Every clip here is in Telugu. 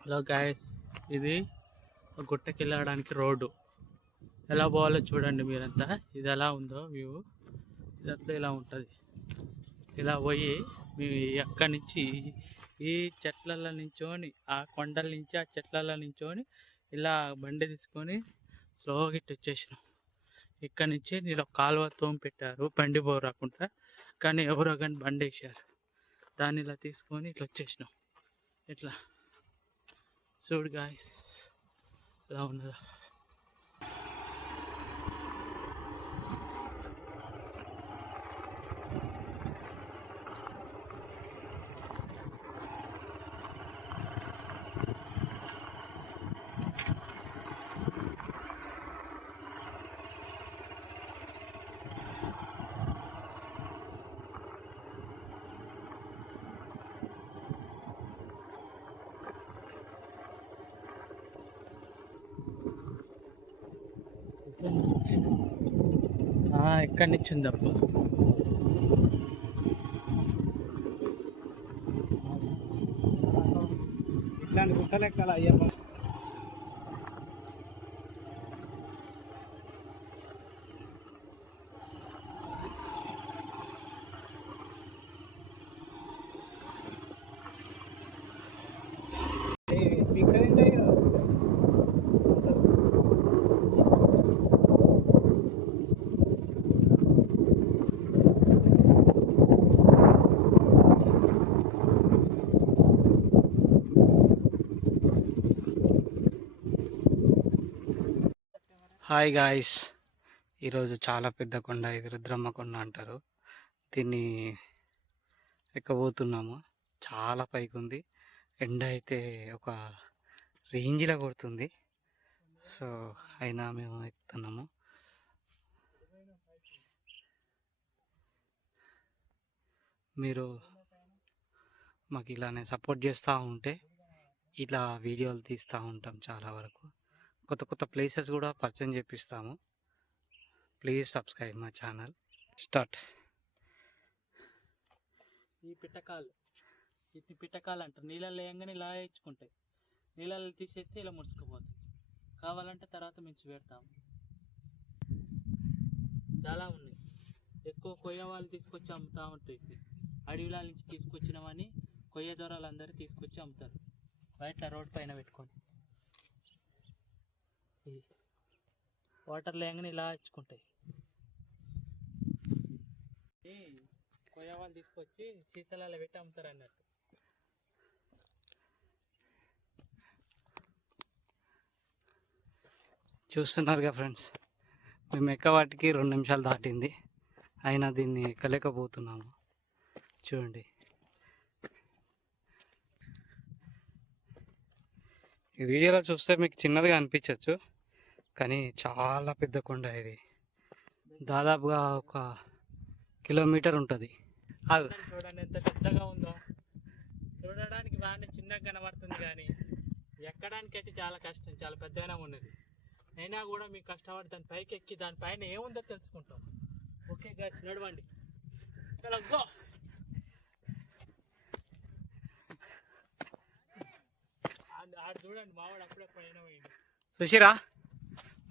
హలో గాయస్, ఇది గుట్టకి వెళ్ళడానికి రోడ్డు. ఎలా పోవాలో చూడండి మీరంతా. ఇది ఎలా ఉందో వ్యూ, ఇదంతా ఇలా ఉంటుంది. ఇలా పోయి మేము అక్కడి నుంచి ఈ చెట్లలో నించోని, ఆ కొండల నుంచి ఆ చెట్లలో నించోని ఇలా బండి తీసుకొని స్లోగా ఇటు వచ్చేసినాం. ఇక్కడ నుంచి నేను కాలువ తోమి పెట్టారు బండి పోరాకుండా, కానీ ఎవరో కానీ బండి వేసారు. దాన్ని ఇలా తీసుకొని ఇట్లా వచ్చేసినాం. ఇట్లా చూడు గాయస్ ఎలా ఉన్నదో. ఎక్కడి నుంచి ఉందబ్బా? ఇట్లాంటి గుట్టలు ఎక్కాలి అయ్యప్ప. హాయ్ గాయ్స్, ఈరోజు చాలా పెద్ద కొండ, ఇది రుద్రమ్మ కొండ అంటారు. దీన్ని ఎక్కబోతున్నాము. చాలా పైకి ఉంది. ఎండ అయితే ఒక రేంజ్లో కొడుతుంది. సో అయినా మేము ఎక్కుతున్నాము. మీరు మాకు ఇలానే సపోర్ట్ చేస్తూ ఉంటే ఇలా వీడియోలు తీస్తూ ఉంటాం. చాలా వరకు కొత్త కొత్త ప్లేసెస్ కూడా పరిచయం చేపిస్తాము. Please subscribe my channel. Start. ఈ పిట్టకాలు, వీటిని పిట్టకాలు అంటారు. నీళ్ళల్లో వేయంగానే ఇలా వేయించుకుంటాయి. నీళ్ళల్లో తీసేస్తే ఇలా ముడుచుకుపోతాయి. కావాలంటే తర్వాత మించి పెడతాము. చాలా ఉన్నాయి. ఎక్కువ కొయ్య వాళ్ళు తీసుకొచ్చి అమ్ముతూ ఉంటాయి. అడవిల నుంచి తీసుకొచ్చినవని కొయ్య దొరలు అందరూ తీసుకొచ్చి అమ్ముతారు బయట రోడ్ పైన పెట్టుకొని. వాటర్ లేగానే ఇలా ఇచ్చుకుంటాయి. కొయ్య వాళ్ళు తీసుకొచ్చి సీసాలలో పెట్టి అమ్ముతారు అన్నట్టు. చూస్తున్నారుగా ఫ్రెండ్స్, మేము ఎక్కవాటికి 2 నిమిషాలు దాటింది, అయినా దీన్ని ఎక్కలేకపోతున్నాము. చూడండి, ఈ వీడియోలో చూస్తే మీకు చిన్నదిగా అనిపించవచ్చు, కానీ చాలా పెద్ద కొండ ఇది. దాదాపుగా 1 కిలోమీటర్ ఉంటుంది. చూడండి ఎంత పెద్దగా ఉందో. చూడడానికి బాగానే చిన్నగా కనబడుతుంది, కానీ ఎక్కడానికి అయితే చాలా కష్టం, చాలా పెద్దగానే ఉన్నది. అయినా కూడా మీకు కష్టపడి దాని పైకి ఎక్కి దానిపైన ఏముందో తెలుసుకుంటాం. ఓకే గైస్, నడవండి. చలో గో. ఆడు చూడండి, మావాడు అప్పుడే పైన పోయింది. చూసిరా,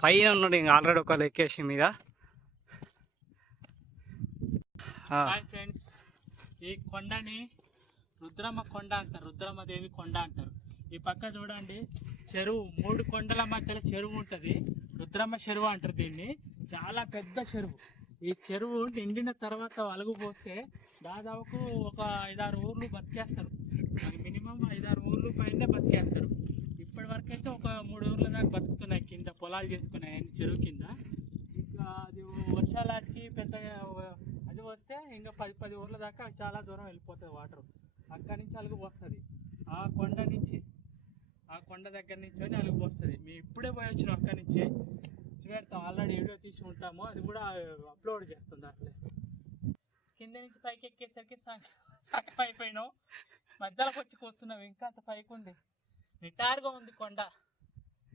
పైన ఉన్నాడు ఇంకా ఆల్రెడీ ఒక ఎక్కేసి మీద. హాయ్ ఫ్రెండ్స్, ఈ కొండని రుద్రమ్మ కొండ అంటారు, రుద్రమ్మదేవి కొండ అంటారు. ఈ పక్క చూడండి చెరువు, 3 కొండల మధ్యలో చెరువు ఉంటుంది. రుద్రమ్మ చెరువు అంటారు దీన్ని. చాలా పెద్ద చెరువు. ఈ చెరువు నిండిన తర్వాత అలుగు పోస్తే దాదాపు ఒక 5-6 ఊర్లు బతికేస్తారు. మినిమం 5-6 ఊర్లు పైన బతికేస్తారు. ఇప్పటి వరకు అయితే ఒక 3 ఊర్ల దాకా బతుకుతున్నాయి, కింద పొలాలు చేసుకున్నాయి చెరువు కింద. ఇంకా అది వర్షాలకి పెద్దగా అది వస్తే ఇంకా 10 ఊర్ల దాకా చాలా దూరం వెళ్ళిపోతుంది వాటర్. అక్కడి నుంచి అలుగు పోస్తుంది. ఆ కొండ దగ్గర నుంచి అలుగు పోస్తుంది. మేము ఇప్పుడే పోయి వచ్చినాం అక్కడి నుంచి. చూపెడతాం, ఆల్రెడీ వీడియో తీసి ఉంటాము, అది కూడా అప్లోడ్ చేస్తుంది. అట్లే కింద నుంచి పైకి ఎక్కేసరికి సగం అయిపోయినాం. మధ్యలోకి వచ్చి కూర్చున్నాం, ఇంకా అంత పైకి ఉంది. నిటారుగా ఉంది కొండ.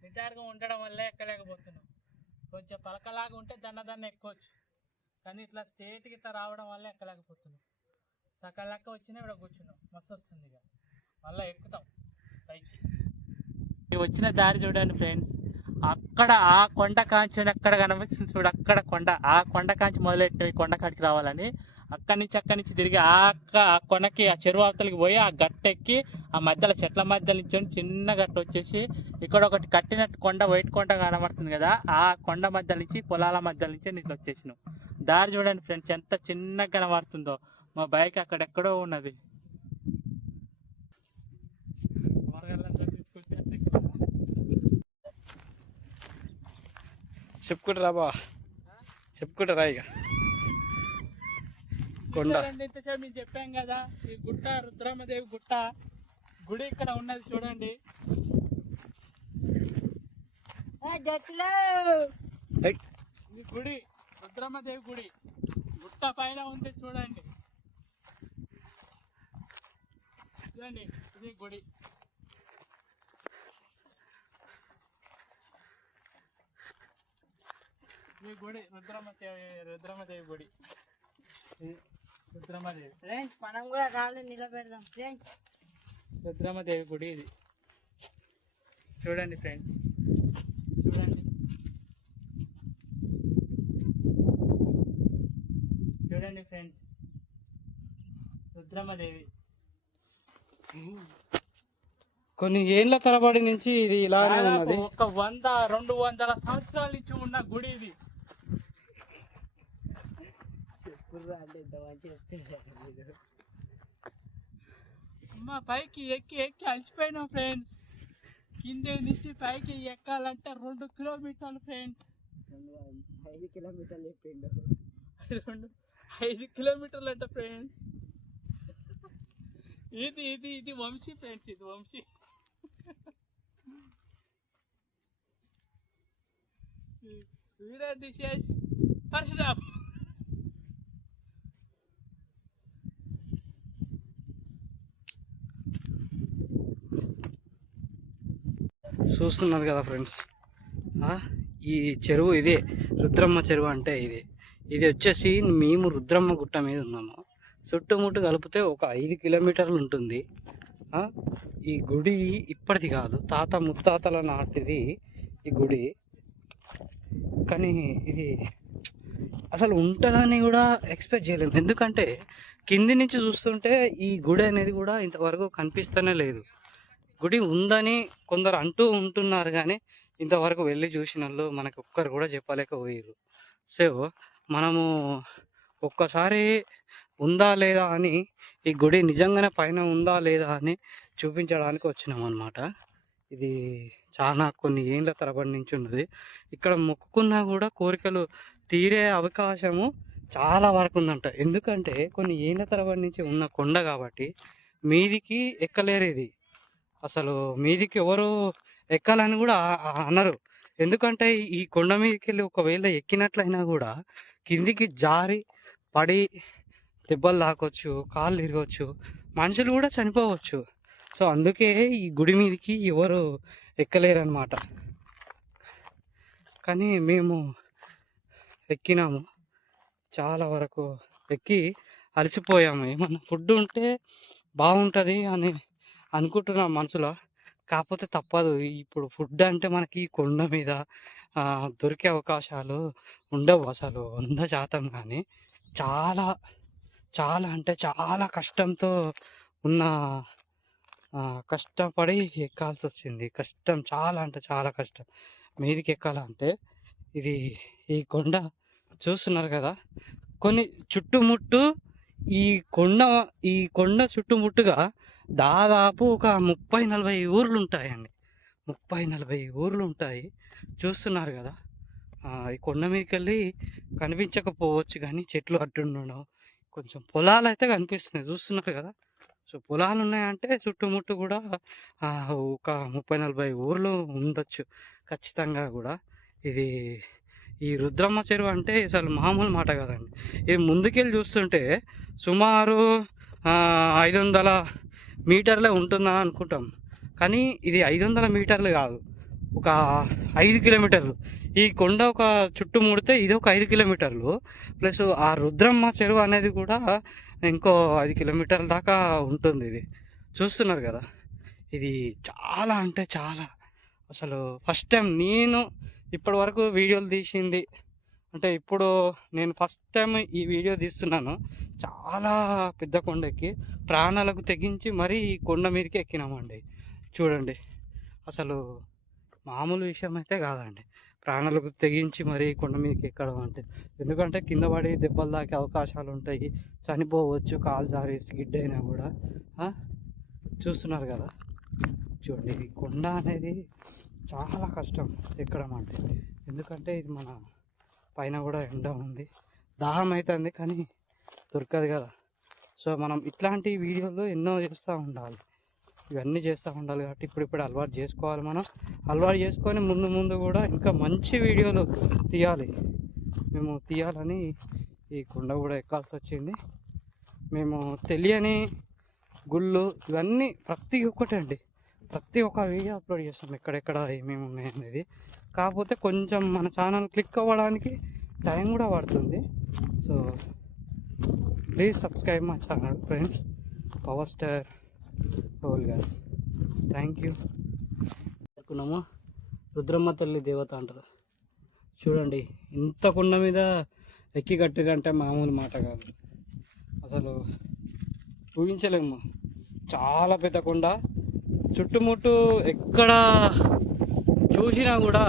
నిటారుగా ఉండడం వల్లే ఎక్కలేకపోతున్నాం. కొంచెం పలకలాగా ఉంటే దన్న ఎక్కొచ్చు. కానీ ఇట్లా స్ట్రేట్గా ఇట్లా రావడం వల్ల ఎక్కలేకపోతున్నాం. సకాల లెక్క వచ్చినా ఇక్కడ కూర్చున్నాం, మస్తు వస్తుంది. ఇక మళ్ళీ ఎక్కుతాం పైకి. ఈ వచ్చిన దారి చూడండి ఫ్రెండ్స్, అక్కడ ఆ కొండ కాంచి అక్కడ కనిపిస్తుంది చూడు, అక్కడ కొండ, ఆ కొండ కాంచి మొదలెట్టిన ఈ కొండ కాడికి రావాలని అక్కడి నుంచి తిరిగి ఆ కొనకి ఆ చెరువు అవతలకి పోయి ఆ గట్టెక్కి ఆ మధ్యలో చెట్ల మధ్యలో నుంచి చిన్న గట్ట వచ్చేసి ఇక్కడ ఒకటి కట్టినట్టు కొండ, వైట్ కొండ కనబడుతుంది కదా, ఆ కొండ మధ్య నుంచి పొలాల మధ్య నుంచి ఇట్లా వచ్చేసినాం. దారి చూడండి ఫ్రెండ్స్ ఎంత చిన్నగా కనబడుతుందో. మా బైక్ అక్కడెక్కడో ఉన్నది. చెప్పుకుంటారా బా, చెప్పుకుంటారా ఇక కొండ. ఇంతసేపు మేము చెప్పాం కదా, ఈ గుట్ట రుద్రమ్మదేవి గుట్ట గుడి ఇక్కడ ఉన్నది చూడండి. ఈ గుడి రుద్రమ్మదేవి గుడి గుట్ట పైన ఉంది చూడండి. చూడండి ఇది గుడి. ఈ గుడి రుద్రమ్మదేవి గుడి. రుద్రమ్మదేవి ఫ్రెండ్స్ మనం కూడా కాళ్ళు నిలబెడదాం ఫ్రెండ్స్. రుద్రమ్మదేవి గుడి ఇది చూడండి ఫ్రెండ్స్, చూడండి చూడండి ఫ్రెండ్స్, రుద్రమ్మదేవి. కొన్ని ఏళ్ళ తరబడి నుంచి ఇది ఇలానే ఉన్నది. ఒక 100-200 సంవత్సరాల నుంచి ఉన్న గుడి ఇది. అమ్మ పైకి ఎక్కి అలసిపోయినాం ఫ్రెండ్స్. కింద నుంచి పైకి ఎక్కాలంటే 2 కిలోమీటర్లు ఫ్రెండ్స్. 5 కిలోమీటర్లు చెప్పిండు. 5 కిలోమీటర్లు అంట ఫ్రెండ్స్. ఇది వంశీ ఫ్రెండ్స్, ఇది వంశీ. దిశేష్ పరశురామ్. చూస్తున్నారు కదా ఫ్రెండ్స్, ఈ చెరువు ఇదే రుద్రమ్మ చెరువు అంటే ఇది వచ్చేసి మేము రుద్రమ్మ గుట్ట మీద ఉన్నాము. చుట్టుముట్టు కలిపితే ఒక 5 కిలోమీటర్లు ఉంటుంది. ఈ గుడి ఇప్పటిది కాదు, తాత ముత్తాతల నాటిది ఈ గుడి. కానీ ఇది అసలు ఉంటుందని కూడా ఎక్స్పెక్ట్ చేయలేము. ఎందుకంటే కింది నుంచి చూస్తుంటే ఈ గుడి అనేది కూడా ఇంతవరకు కనిపిస్తూనే లేదు. గుడి ఉందని కొందరు అంటూ ఉంటున్నారు, కానీ ఇంతవరకు వెళ్ళి చూసిన వాళ్ళు మనకు ఒక్కరు కూడా చెప్పలేకపోయారు. సో మనము ఒక్కసారి ఉందా లేదా అని, ఈ గుడి నిజంగానే పైన ఉందా లేదా అని చూపించడానికి వచ్చినాం అన్నమాట. ఇది చాలా కొన్ని ఏళ్ళ తరబడి నుంచి ఉన్నది. ఇక్కడ మొక్కుకున్నా కూడా కోరికలు తీరే అవకాశము చాలా వరకు ఉందంట. ఎందుకంటే కొన్ని ఏళ్ళ తరబడి నుంచి ఉన్న కొండ కాబట్టి మీదికి ఎక్కలేరు. ఇది అసలు మీదికి ఎవరు ఎక్కాలని కూడా అనరు. ఎందుకంటే ఈ కొండ మీదకి వెళ్ళి ఒకవేళ ఎక్కినట్లయినా కూడా కిందికి జారి పడి దెబ్బలు తాకొచ్చు, కాళ్ళు తిరగవచ్చు, మనుషులు కూడా చనిపోవచ్చు. సో అందుకే ఈ గుడి మీదకి ఎవరు ఎక్కలేరన్నమాట. కానీ మేము ఎక్కినాము, చాలా వరకు ఎక్కి అలసిపోయాము. ఏమన్నా ఫుడ్ ఉంటే బాగుంటుంది అని అనుకుంటున్నాం మనసులో. కాకపోతే తప్పదు, ఇప్పుడు ఫుడ్ అంటే మనకి కొండ మీద దొరికే అవకాశాలు ఉండవు అసలు 100%. కానీ చాలా చాలా అంటే చాలా కష్టంతో ఉన్న కష్టపడి ఎక్కాల్సి వచ్చింది. కష్టం చాలా అంటే చాలా కష్టం మీదికి ఎక్కాలంటే. ఈ కొండ చూస్తున్నారు కదా, కొన్ని చుట్టుముట్టు ఈ కొండ చుట్టుముట్టుగా దాదాపు ఒక 30-40 ఊర్లు ఉంటాయండి. 30-40 ఊర్లు ఉంటాయి. చూస్తున్నారు కదా, ఈ కొండ మీదకి వెళ్ళి కనిపించకపోవచ్చు కానీ చెట్లు అడ్డుండడం, కొంచెం పొలాలు అయితే కనిపిస్తున్నాయి. చూస్తున్నారు కదా, సో పొలాలు ఉన్నాయంటే చుట్టుముట్టు కూడా ఒక 30-40 ఊర్లు ఉండొచ్చు ఖచ్చితంగా కూడా. ఈ రుద్రమ్మ చెరువు అంటే అసలు మామూలు మాట కదండి. ఇది ముందుకెళ్ళి చూస్తుంటే సుమారు 500 మీటర్లే ఉంటుందని అనుకుంటాం. కానీ ఇది 500 మీటర్లు కాదు, ఒక 5 కిలోమీటర్లు. ఈ కొండ ఒక చుట్టుముడితే ఇది ఒక 5 కిలోమీటర్లు, ప్లస్ ఆ రుద్రమ్మ చెరువు అనేది కూడా ఇంకో 5 కిలోమీటర్ల దాకా ఉంటుంది. ఇది చూస్తున్నారు కదా, ఇది చాలా అంటే చాలా, అసలు ఫస్ట్ టైం నేను ఇప్పటి వరకు వీడియోలు తీసింది అంటే, ఇప్పుడు నేను ఫస్ట్ టైం ఈ వీడియో తీస్తున్నాను. చాలా పెద్ద కొండ ఎక్కి ప్రాణాలకు తెగించి మరీ ఈ కొండ మీదకి ఎక్కినామండి. చూడండి, అసలు మామూలు విషయం అయితే కాదండి, ప్రాణాలకు తెగించి మరీ కొండ మీదకి ఎక్కడం అంటే. ఎందుకంటే కింద పడి దెబ్బలు తాకే అవకాశాలు ఉంటాయి, చనిపోవచ్చు కాలు జారి స్కిడ్ అయినా కూడా. చూస్తున్నారు కదా, చూడండి ఈ కొండ అనేది చాలా కష్టం ఎక్కడం అంటే. ఎందుకంటే ఇది మన పైన కూడా ఎండ ఉంది, దాహం అవుతుంది కానీ దొరకదు కదా. సో మనం ఇట్లాంటి వీడియోలు ఎన్నో చేస్తూ ఉండాలి, ఇవన్నీ చేస్తూ ఉండాలి. కాబట్టి ఇప్పుడు అలవాటు చేసుకోవాలి. మనం అలవాటు చేసుకొని ముందు ముందు కూడా ఇంకా మంచి వీడియోలు తీయాలి. మేము తీయాలని ఈ కొండ కూడా ఎక్కాల్సి వచ్చింది. మేము తెలియని గుళ్ళు ఇవన్నీ ప్రతి ఒక్కటి అండి, ప్రతి ఒక్క వీడియో అప్లోడ్ చేస్తాం ఎక్కడెక్కడ ఏమేమి ఉన్నాయి అనేది. కాకపోతే కొంచెం మన ఛానల్ క్లిక్ అవ్వడానికి టైం కూడా పడుతుంది. So please subscribe my channel friends, power star whole gas. Thank you. అనుకున్నాము రుద్రమ్మ తల్లి దేవత అంటారు. చూడండి, ఇంత కొండ మీద ఎక్కి కట్టిరంటే మామూలు మాట కాదు, అసలు ఊహించలేము. చాలా పెద్ద కొండ, చుట్టుముట్టు ఎక్కడ చూసినా కూడా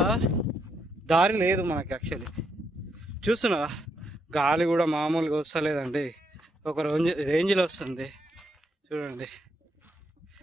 దారి లేదు మనకి. యాక్చువల్లీ చూస్తున్నారా, గాలి కూడా మామూలుగా వస్తలేదండి, ఒక రేంజ్లో వస్తుంది. చూడండి.